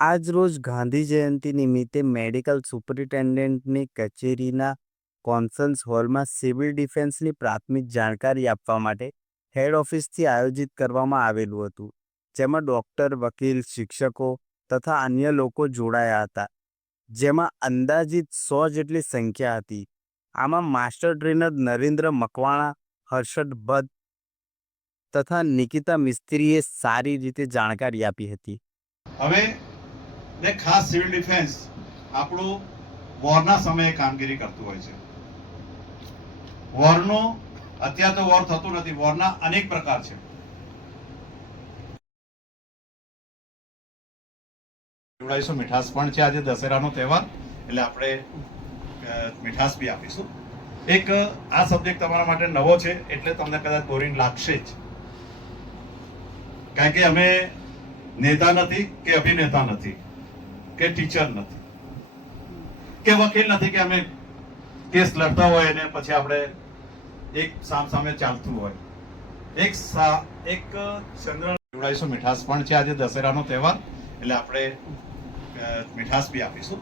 આજરોજ ગાંધી જયંતિ નિમિત્તે મેડિકલ સુપરિન્ટેન્ડન્ટની કચેરીના કોન્ફરન્સ હોલમાં સિવિલ ડિફેન્સની પ્રાથમિક જાણકારી આપવા માટે હેડ ઓફિસથી આયોજિત કરવામાં આવેલું હતું, જેમાં ડૉક્ટર, વકીલ, શિક્ષકો તથા અન્ય લોકો જોડાયા હતા. જેમાં અંદાજિત સો જેટલી સંખ્યા હતી. આમાં માસ્ટર ટ્રેનર નરેન્દ્ર મકવાણા, હર્ષદ ભદ્દ તથા નિકિતા મિસ્ત્રીએ સારી રીતે જાણકારી આપી હતી. હવે ને ખાસ સિવિલ ડિફેન્સ આપણું વોરના સમયે કામગીરી કરતું હોય છે. વોરનો, અત્યારે તો વોર થતું નથી, વોરના અનેક પ્રકાર છે. જોડાઈશું મીઠાસ પણ છે આજે દશેરાનો તહેવાર, એટલે આપણે મીઠાસ બી આપીશું. એક, આ સબ્જેક્ટ તમારા માટે નવો છે, એટલે તમને કદાચ બોરિંગ લાગશે જ. કારણ કે અમે નેતા નથી કે અભિનેતા નથી. કે ટીચર નથી. કે વકીલ નથી કે અમે કેસ લડતા હોય અને પછી આપણે એક સામ સામે ચાલતું હોય. એક એક ચંદ્ર જોડાઈશું મીઠાસ પણ છે આજે દશેરાનો તહેવાર, એટલે આપણે મીઠાસ બી આપીશું.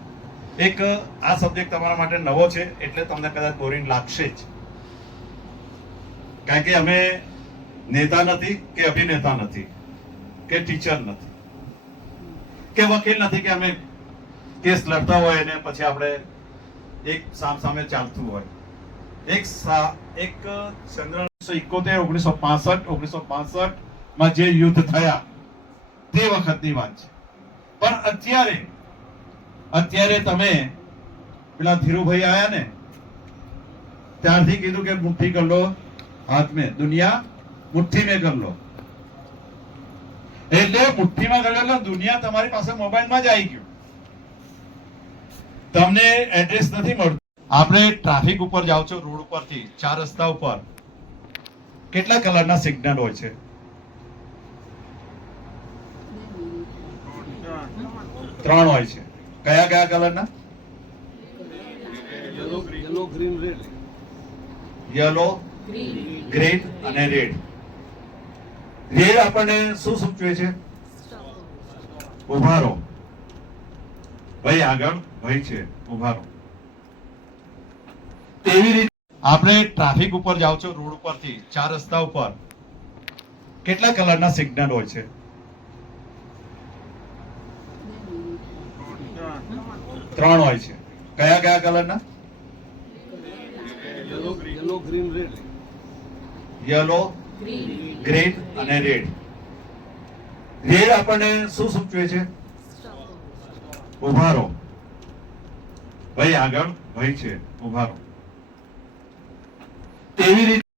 એક, આ સબ્જેક્ટ તમારા માટે નવો છે, એટલે તમને કદાચ બોરિંગ લાગશે જ. કારણ કે અમે નેતા નથી કે અભિનેતા નથી, કે ટીચર નથી. કે વકીલ નથી કે અમે કેસ લડતા હોય અને પછી આપણે એક સામ સામે ચાલતું હોય. એક એક ચંદ્ર ઇકોતેર ઓગણીસો પાસઠ ઓગણીસો પાસઠમાં જે યુદ્ધ થયા, તે વખતની વાત છે. પણ અત્યારે અત્યારે તમે પેલા ધીરુભાઈ આયા ને, ત્યારથી કીધું કે મુઠ્ઠી કર લો, હાથ મેં. દુનિયા મુઠ્ઠી મેં કર લો. એટલે મુઠ્ઠીમાં ગયેલો દુનિયા તમારી પાસે મોબાઈલમાં જ આવી ગયું. તમને એડ્રેસ નથી મળતું. આપણે ટ્રાફિક ઉપર જાઓ છો રોડ ઉપરથી ચાર રસ્તા ઉપર. કેટલા કલરના સિગ્નલ હોય છે? ત્રણ હોય છે. કયા કયા કલરના? Yellow green red yellow green અને રેડ રેડ આપણને શું સૂચવે છે? ઉભારો. ભાઈ આગળ ભાઈ છે ઉભારો. તેવી રીતે આપણે ટ્રાફિક ઉપર જાઓ છો રોડ ઉપરથી ચાર રસ્તા ઉપર. કેટલા કલરના સિગ્નલ હોય છે? ત્રણ હોય છે. કયા કયા કલરના? Yellow green red yellow green અને રેડ રેડ આપણને શું સૂચવે છે? ઉભારો. ભાઈ આગળ ભાઈ છે, ઉભારો. તેવી રીતે